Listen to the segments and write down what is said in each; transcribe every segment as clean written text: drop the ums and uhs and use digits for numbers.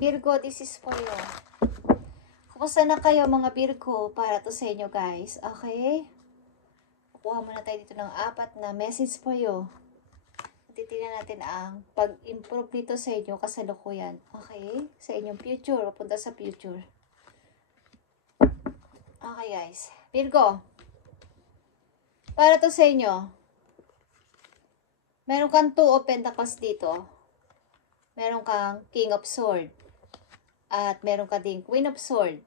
Virgo, this is for you. Kumusta na kayo mga Virgo? Para to sa inyo guys. Okay? Kukuha muna tayo dito ng 4 na message for you. Titignan natin ang pag-improve nito sa inyo kasalukuyan. Okay? Sa inyong future. Papunta sa future. Okay guys. Virgo. Para to sa inyo. Meron kang 2 of Pentacles dito. Meron kang King of Swords. At meron ka ding Queen of Swords.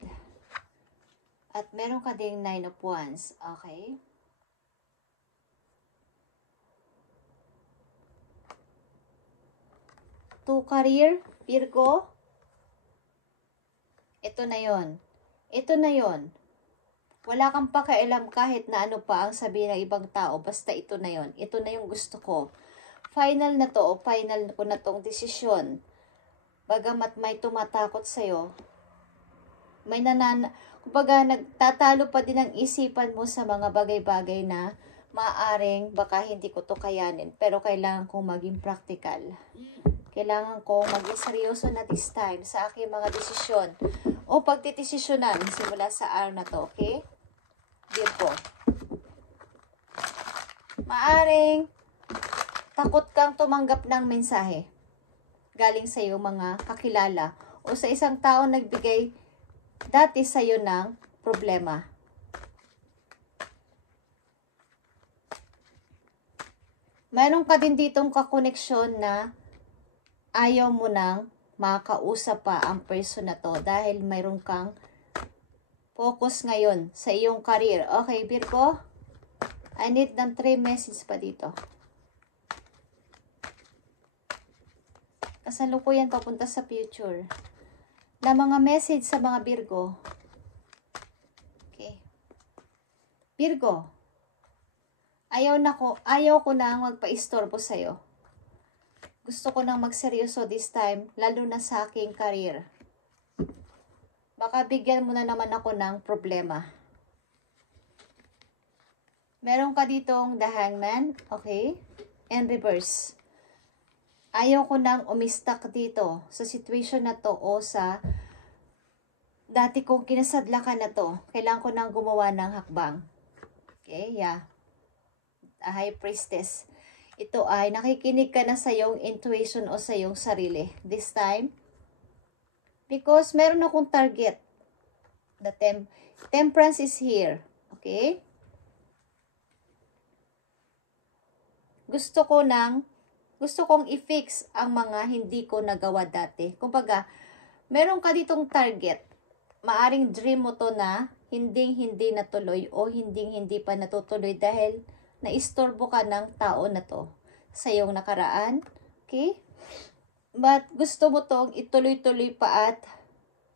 At meron ka ding 9 of Wands. Okay? To career, Virgo. Ito na yon. Ito na yon. Wala kang pakialam kahit na ano pa ang sabihin ng ibang tao. Basta ito na yon. Ito na yung gusto ko. Final na to. Final ko na tong desisyon. Bagamat may tumatakot sa'yo, kumbaga nagtatalo pa din ang isipan mo sa mga bagay-bagay na maaaring baka hindi ko to kayanin. Pero kailangan kong maging practical. Kailangan kong maging seryoso na this time sa aking mga desisyon o pagdidesisyonan simula sa araw na to. Okay? Virgo. Maaaring takot kang tumanggap ng mensahe galing sa iyo mga kakilala o sa isang tao nagbigay dati sa iyo ng problema. Mayroon ka din ditong kakoneksyon na ayaw mo nang makausap pa ang person na to dahil mayroon kang focus ngayon sa iyong career. Okay, Virgo? I need ng 3 messages pa dito. Kasalukuyan papunta sa future. Na mga message sa mga Virgo. Okay. Virgo. Ayaw ko nang magpa-istorbo sa'yo. Gusto ko nang magseryoso this time, lalo na sa aking career. Baka bigyan mo na naman ako ng problema. Meron ka ditong the Hangman. Okay. And reverse. Ayaw ko nang umistak dito sa situation na to o sa dati kong kinasadlakan na to. Kailangan ko nang gumawa ng hakbang. Okay, yeah. A High Priestess. Ito ay nakikinig ka na sa iyong intuition o sa iyong sarili. This time, because meron akong target. The Temperance is here. Okay? Gusto kong i-fix ang mga hindi ko nagawa dati. Kumbaga, meron ka ditong target. Maaring dream mo to na hindi natuloy o hindi pa natutuloy dahil naistorbo ka ng tao na to sa iyong nakaraan. Okay? But gusto mo tong ituloy-tuloy pa at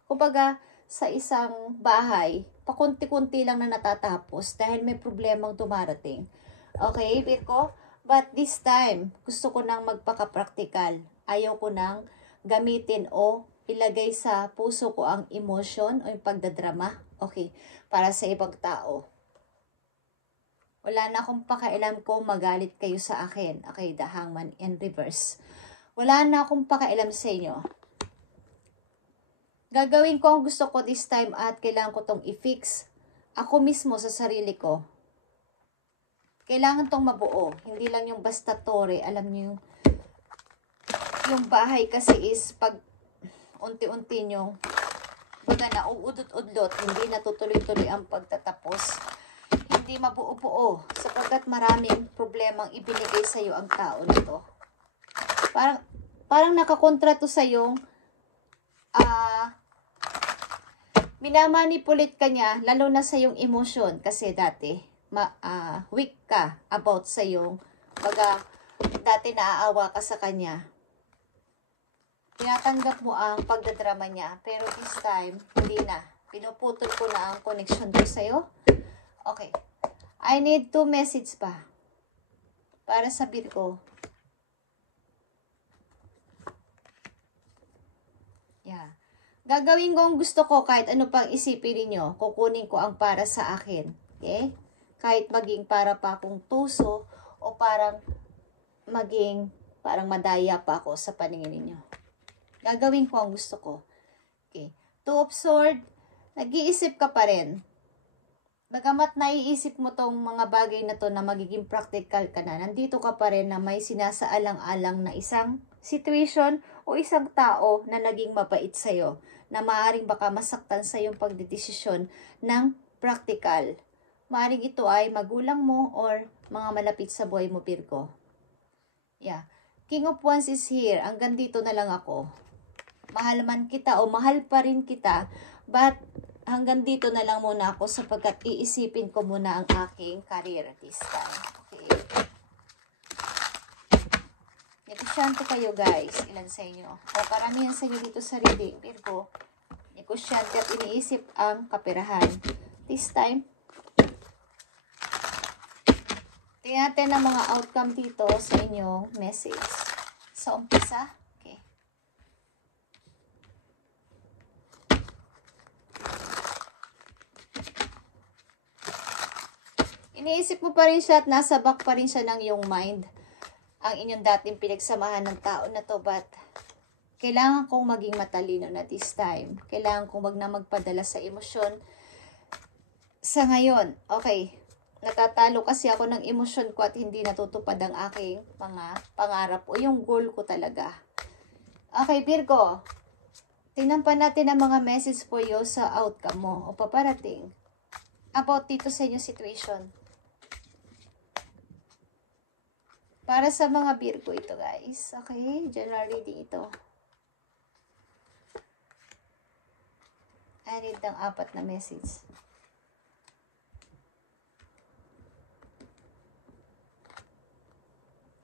kumbaga sa isang bahay, pakunti-kunti lang na natatapos dahil may problemang dumarating. Okay, Virgo? But this time, gusto ko nang magpaka-practical. Ayaw ko nang gamitin o ilagay sa puso ko ang emotion o yung pagdadrama. Okay, para sa ibang tao. Wala na akong pakialam kung magalit kayo sa akin. Okay, the Hangman in reverse. Wala na akong pakialam sa inyo. Gagawin ko ang gusto ko this time at kailangan ko tong i-fix. Ako mismo sa sarili ko. Kailangan tong mabuo. Hindi lang yung basta tore. Alam niyo yung bahay kasi is pag unti-unti nyo baga na uudot-udlot, hindi natutuloy-tuloy ang pagtatapos. Hindi mabuo-buo sapagkat maraming problemang ibinigay sa iyo ang tao na to. Parang nakakontra to sa yung minamanipulate ka niya lalo na sa yung emotion kasi dati weak ka about sa yung baga dati naaawa ka sa kanya. Tinatanggap mo ang pagdadrama niya pero this time hindi na. Pinuputol ko na ang connection ko sa'yo. Okay. I need 2 message pa para sa Virgo. Yeah. Gagawin ko ang gusto ko kahit ano pang isipin ninyo. Kukunin ko ang para sa akin. Okay? Kahit maging para pa akong tuso o parang maging parang madaya pa ako sa paningin ninyo. Gagawin ko ang gusto ko. Okay. Two of Swords, nag-iisip ka pa rin. Bagamat naiisip mo tong mga bagay na to na magiging practical ka na, nandito ka pa rin na may sinasaalang-alang na isang situation o isang tao na naging mabait sa'yo, na maaaring baka masaktan sa yung pagdedesisyon ng practical. Maaaring ito ay magulang mo or mga malapit sa buhay mo, Virgo. Yeah. King of Wands is here. Hanggang dito na lang ako. Mahal man kita o mahal pa rin kita, but hanggang dito na lang muna ako sapagkat iisipin ko muna ang aking career this time. Okay. Negosyante kayo guys. Ilan sa inyo? O karamihan sa inyo dito sa reading, Virgo. Negosyante at iniisip ang kaperahan. This time, tingnan natin ang mga outcome dito sa inyong message. Sa umpisa, okay. Iniisip mo pa rin siya at nasa back pa rin siya ng iyong mind. Ang inyong dating pinagsamahan ng tao na to, but kailangan kong maging matalino na this time. Kailangan kong magpadala sa emosyon sa ngayon. Okay. Natatalo kasi ako ng emosyon ko at hindi natutupad ang aking mga pangarap o yung goal ko talaga. Okay, Virgo. Tingnan pa natin ang mga message po yo sa outcome mo o paparating about dito sa inyong situation. Para sa mga Virgo ito, guys. Okay, general reading ito. I read ng 4 na message.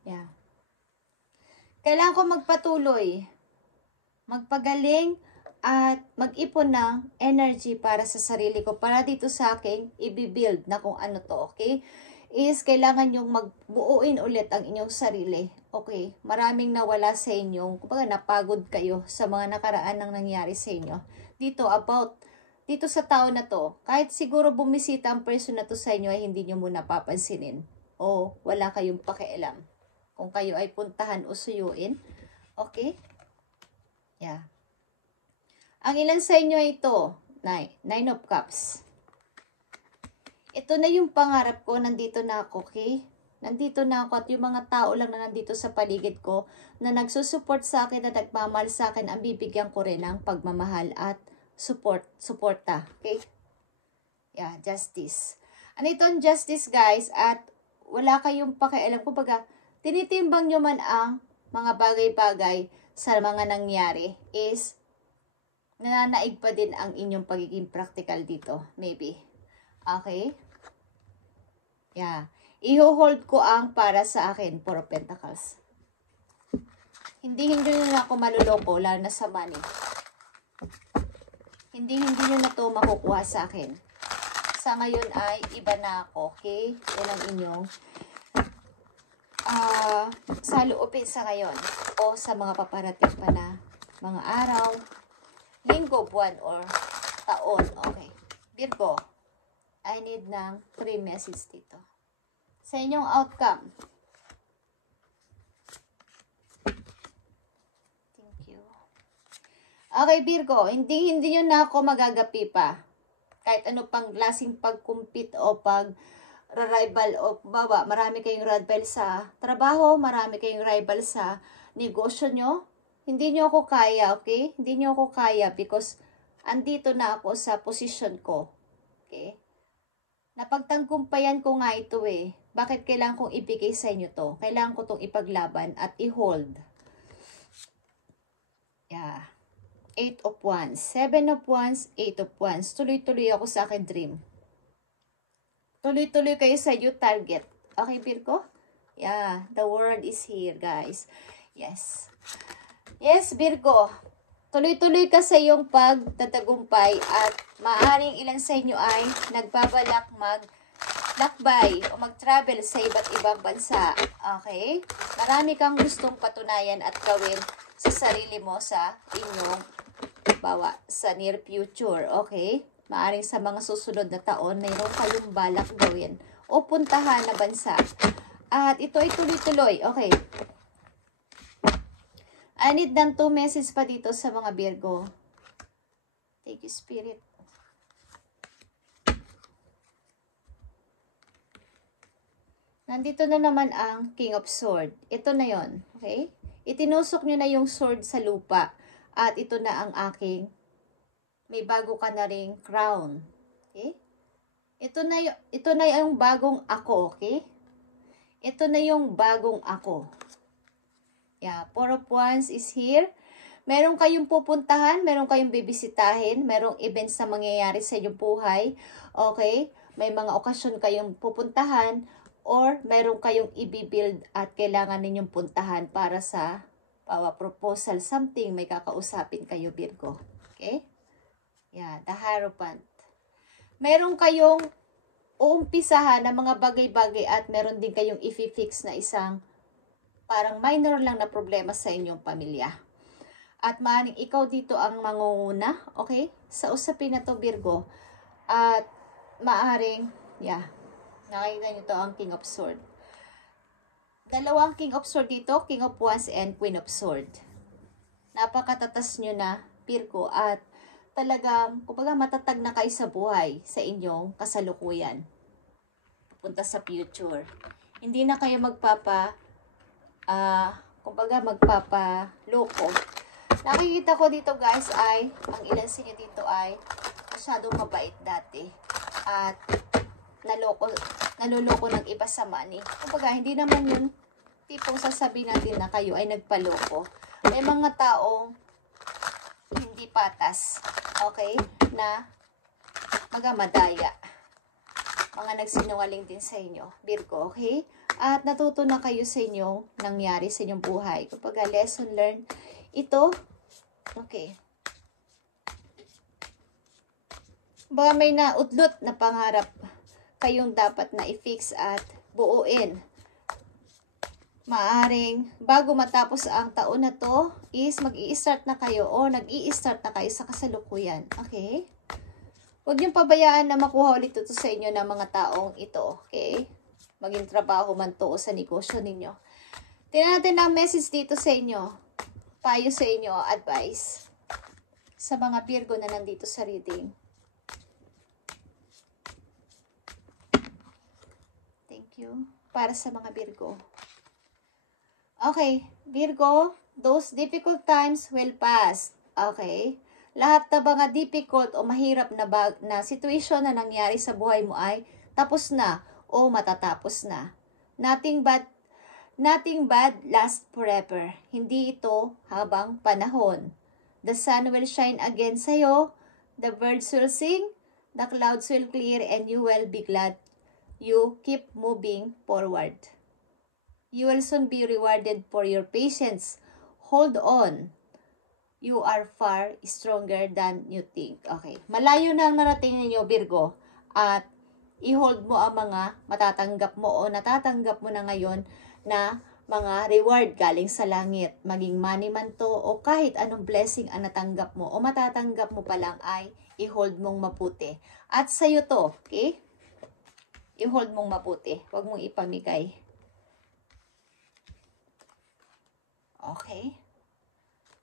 Yeah. Kailangan ko magpatuloy, magpagaling, at mag-ipon ng energy para sa sarili ko. Para dito sa akin, i-build na kung ano to, okay? Is kailangan yung magbuuin ulit ang inyong sarili. Okay? Maraming nawala sa inyong, kumbaga napagod kayo sa mga nakaraan ng nangyari sa inyo. Dito sa tao na to, kahit siguro bumisita ang person na to sa inyo ay hindi nyo muna papansinin. O wala kayong pakialam. Kung kayo ay puntahan o suyuin. Okay? Yeah. Ang ilan sa inyo ay ito. Nine of Cups. Ito na yung pangarap ko. Nandito na ako, okay? Nandito na ako at yung mga tao lang na nandito sa paligid ko na nagsusupport sa akin at nagmamahal sa akin, ang bibigyan ko rin ng pagmamahal at suporta. Okay? Yeah, justice. Ano itong justice, guys? At wala kayong pakialam. Kumbaga, tinitimbang nyo man ang mga bagay-bagay sa mga nangyari is nananaig pa din ang inyong pagiging practical dito. Maybe. Okay? Yeah. I-hold ko ang para sa akin, 4 of Pentacles. Hindi nyo na ako maluloko, lalo na sa money. Hindi nyo na to makukuha sa akin. Sa ngayon ay iba na ako, okay? Yan ang inyong saluupin sa ngayon o sa mga paparating pa na mga araw, linggo, buwan, or taon. Okay. Virgo, I need ng 3 message dito. Sa inyong outcome. Thank you. Okay, Virgo, hindi nyo na ako magagapi pa. Kahit ano pang klaseng pag-compete o pag-rival o baba, marami kayong rival sa trabaho, marami kayong rival sa negosyo nyo. Hindi nyo ako kaya, okay? Hindi nyo ako kaya because andito na ako sa position ko. Okay? Napagtanggumpayan ko nga ito eh. Bakit kailangan kong ibigay sa inyo to? Kailangan ko itong ipaglaban at i-hold. Yeah. 8 of Wands. 7 of Wands, 8 of Wands. Tuloy-tuloy ako sa akin dream. Tuloy-tuloy kayo sa your target. Okay, Virgo? Yeah. The world is here, guys. Yes. Yes, Virgo. Tuloy-tuloy ka sa iyong pagtatagumpay at maaaring ilan sa inyo ay nagbabalak maglakbay o mag-travel sa iba't ibang bansa. Okay? Marami kang gustong patunayan at gawin sa sarili mo sa inyong sa near future. Okay? Maaaring sa mga susunod na taon, mayroon kayong balak gawin o puntahan na bansa. At ito ay tuloy-tuloy. Okay? I need ng 2 message pa dito sa mga Virgo. Thank you, Spirit. Nandito na naman ang King of Sword. Ito na yon, okay? Itinusok nyo na yung sword sa lupa. At ito na ang aking, may bago ka na ring crown. Okay? Ito na yung bagong ako, okay? Ito na yung bagong ako. Yeah, Four of Wands is here. Meron kayong pupuntahan, meron kayong bibisitahin, merong events na mangyayari sa inyong buhay. Okay? May mga okasyon kayong pupuntahan or meron kayong i-build at kailangan ninyong puntahan para sa proposal, something, may kakausapin kayo, Virgo. Okay? Yeah, the Hierophant. Meron kayong uumpisahan ng mga bagay-bagay at meron din kayong i-fix na isang parang minor lang na problema sa inyong pamilya. At maaaring ikaw dito ang mangunguna, okay? Sa usapin na to, Virgo. At maaaring, yeah, nakikita nyo to ang King of Sword. Dalawang King of Sword dito, King of Wands and Queen of Sword. Napakatatas nyo na, Virgo, at talagang, kumbaga matatag na kayo sa buhay, sa inyong kasalukuyan. Pupunta sa future. Hindi na kayo magpapaloko. Nakikita ko dito, guys, ay, ang ilan sa inyo dito ay masyadong mabait dati. At naloloko ng iba sa money. Kumbaga, hindi naman yun tipong sasabihin natin na kayo ay nagpaloko. May mga taong hindi patas, okay, na magamadaya. Mga nagsinungaling din sa inyo, Virgo, okay? At natuto na kayo sa inyong nangyari sa inyong buhay. Kumbaga, lesson learned. Ito, okay. Baka may naudlot na pangarap kayong dapat na i-fix at buuin. Maaring bago matapos ang taon na to is mag-i-start na kayo o nag-i-start na kayo sa kasalukuyan. Okay? Huwag niyong pabayaan na makuha ulit ito sa inyo ng mga taong ito. Okay? Maging trabaho man to o sa negosyo ninyo. Tingnan natin ang message dito sa inyo. Payo sa inyo, advice. Sa mga Virgo na nandito sa reading. Thank you. Para sa mga Virgo. Okay, Virgo, those difficult times will pass. Okay? Lahat na mga difficult o mahirap na situation na nangyari sa buhay mo ay tapos na o matatapos na. Nothing bad lasts forever. Hindi ito habang panahon. The sun will shine again sa'yo. The birds will sing. The clouds will clear and you will be glad. You keep moving forward. You will soon be rewarded for your patience. Hold on. You are far stronger than you think. Okay. Malayo na ang narating ninyo, Virgo. At i-hold mo ang mga matatanggap mo o natatanggap mo na ngayon na mga reward galing sa langit. Maging money man to o kahit anong blessing ang natanggap mo o matatanggap mo pa lang ay i-hold mong mabuti. At sa'yo to, okay? I-hold mong mabuti. Huwag mong ipamigay. Okay?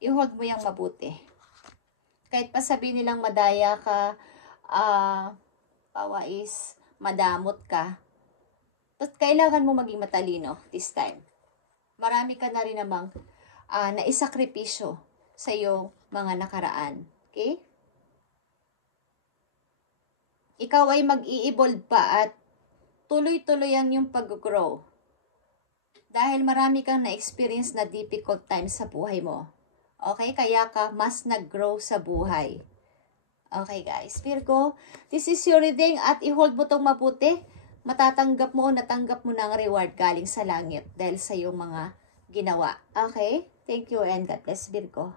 I-hold mo yung mabuti. Kahit pa sabihin nilang madaya ka, pawais, madamot ka, but kailangan mo maging matalino this time. Marami ka na rin namang naisakripisyo sa iyong mga nakaraan. Okay? Ikaw ay mag-i-evolve pa at tuloy-tuloy ang yung pag-grow. Dahil marami kang na-experience na difficult times sa buhay mo. Okay? Kaya ka mas nag-grow sa buhay. Okay guys, Virgo, this is your reading at i-hold mo itong mabuti. Matatanggap mo o natanggap mo ng reward galing sa langit dahil sa iyong mga ginawa. Okay? Thank you and God bless, Virgo.